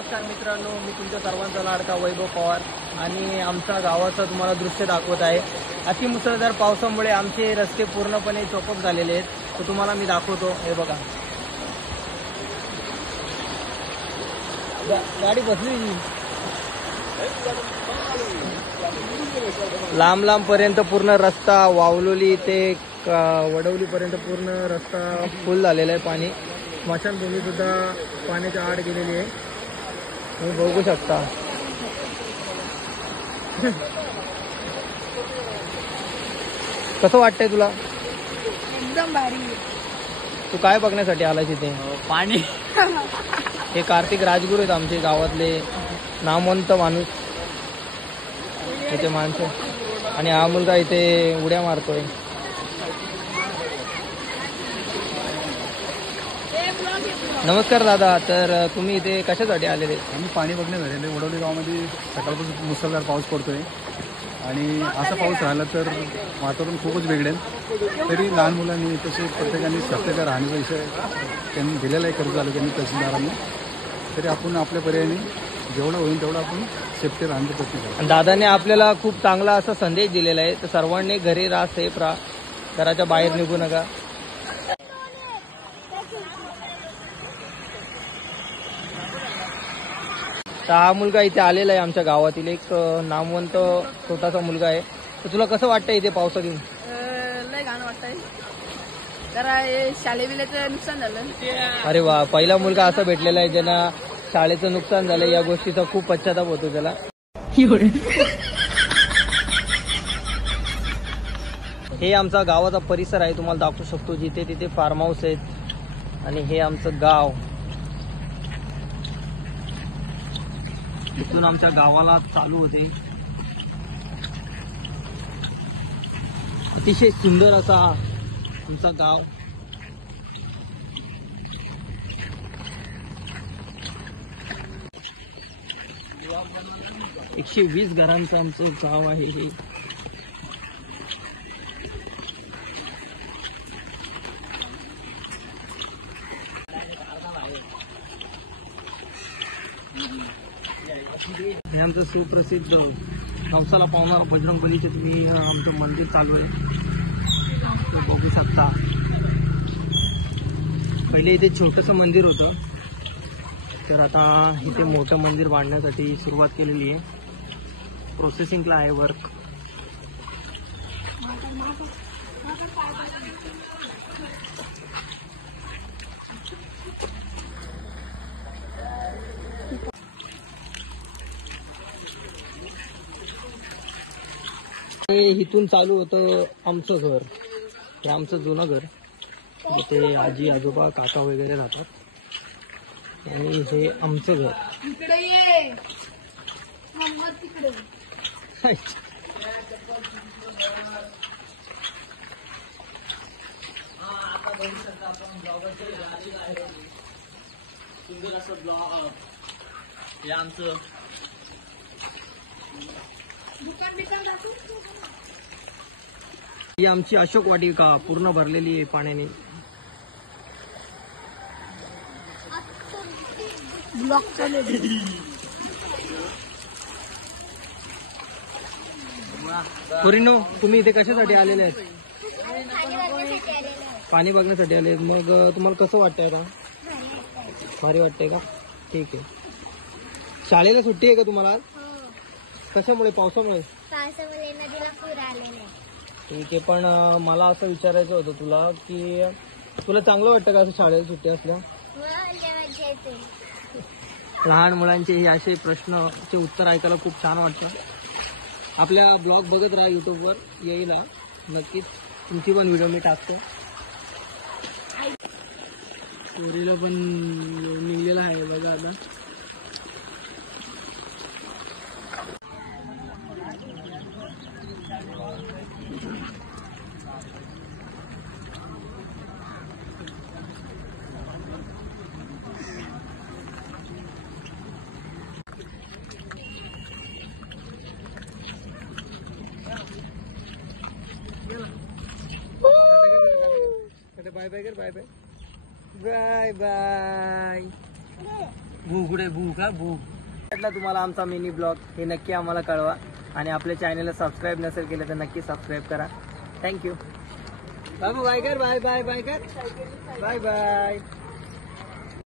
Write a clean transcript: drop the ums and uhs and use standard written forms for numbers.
नमस्कार मित्रांनो, मी तुमच्या सर्वांचा लाडका वैभव पवार आणि आमच्या गावाचं तुम्हाला दृश्य दाखवत आहे। अतिमुसळधार पावसामुळे आमचे रस्ते पूर्णपणे चोपट झालेले आहेत। तो तुम्हाला मी दाखवतो। हे बघा, गाडी बसली लांब लांब पर्यंत पूर्ण रस्ता वावलोली ते वडवली पर्यंत पूर्ण रस्ता फुल झालेला आहे। पाणी स्मशानभूमी सुद्धा पाण्याच्या आड गेलेली आहे, तुम्ही बघू शकता। कसं वाटतंय तुला? एकदम भारी। तू काय बघण्यासाठी आलाय तिथे? पाणी। हे कार्तिक राजगुरू आहेत आमचे गावातले नामवंत माणूस, इथे माणसं, आणि हा मुलगा इथे उड्या मारतोय। नमस्कार दादा, तर तुम्ही इथे कशासाठी आलेले? आम्ही पाणी बघण्यासाठी वडवली गावामध्ये सकाळपासून मुसळधार पाऊस पडतोय आणि असा पाऊस राहिला तर वातावरण खूपच बिघडेल। तरी लहान मुलांनी तसे प्रत्येकाने सत्यता राहण्याचा विषय त्यांनी दिलेला आहे कर्ज तालुक्यांनी तहसीलदारांनी। तरी आपण आपल्या पर्यायाने जेवढं होईल तेवढं आपण सेफ्टी राहण्याचा प्रयत्न करू। दादाने आपल्याला खूप चांगला असा संदेश दिलेला आहे, तर सर्वांनी घरी राहा, सेफ राहा, घराच्या बाहेर निघू नका। तर हा मुलगा इथे आलेला आहे, आमच्या गावातील एक नामवंत छोटासा मुलगा आहे। तर तुला कसं वाटतं इथे पावसात येऊन? लय घाण वाटतंय, जरा शाळे बिलेचं नुकसान झालं। अरे वा, पहिला मुलगा असा भेटलेला आहे ज्यांना शाळेचं नुकसान झालं, या गोष्टीचा खूप पश्चाताप होतो त्याला। हे आमचा गावाचा परिसर आहे, तुम्हाला दाखवू शकतो। जिथे तिथे फार्म हाऊस आहेत आणि हे आमचं गाव। इथून आमच्या गावाला चालू होते अतिशय सुंदर असा आमचा गाव। 120 घरांचं आमचं गाव आहे हे। हे आमचं सुप्रसिद्ध नवसाला पावणार बजरंगबलीचे तुम्ही आमचं मंदिर चालू आहे, बघू शकता। पहिले इथे छोटंसं मंदिर होतं, तर आता इथे मोठं मंदिर बांधण्यासाठी सुरुवात केलेली आहे। प्रोसेसिंगला आहे वर्क। इथून चालू होतं आमचं घर, हे आमचं जुनं घर, जिथे आजी आजोबा काका वगैरे राहतात, आणि हे आमचं घर। सुंदर असं ब्लॉग हे आमचं ही आमची अशोक वाटिका पूर्ण भरलेली आहे पाण्याने। पोरींनो, तुम्ही इथे कशासाठी आलेले आहेत? पाणी बघण्यासाठी आले। मग तुम्हाला कसं वाटतंय का? भारी वाटतंय का? ठीक आहे। शाळेला सुट्टी आहे का तुम्हाला? कशामुळे? पावसामुळे? नदीला पूर आलेला। ठीक आहे, पण मला असं विचारायचं होतं तुला की तुला चांगलं वाटतं का असं शाळेला सुट्टी असल्या? लहान मुलांचे हे असे प्रश्नाचे उत्तर ऐकायला खूप छान वाटतं। आपल्या ब्लॉग बघत राहा, यूट्यूबवर येईल नक्कीच, तुमची पण व्हिडिओ मी टाकतो। स्टोरीला पण निघलेला आहे बघा आता। बाय बाय कर, बाय बाय बाय बाय। वाटला तुम्हाला आमचा मिनी ब्लॉग हे नक्की आम्हाला कळवा आणि आपल्या चॅनलला सबस्क्राईब नसेल केलं तर नक्की सबस्क्राईब करा. थँक्यू. बाबू बाय कर, बाय बाय बाय कर, बाय बाय.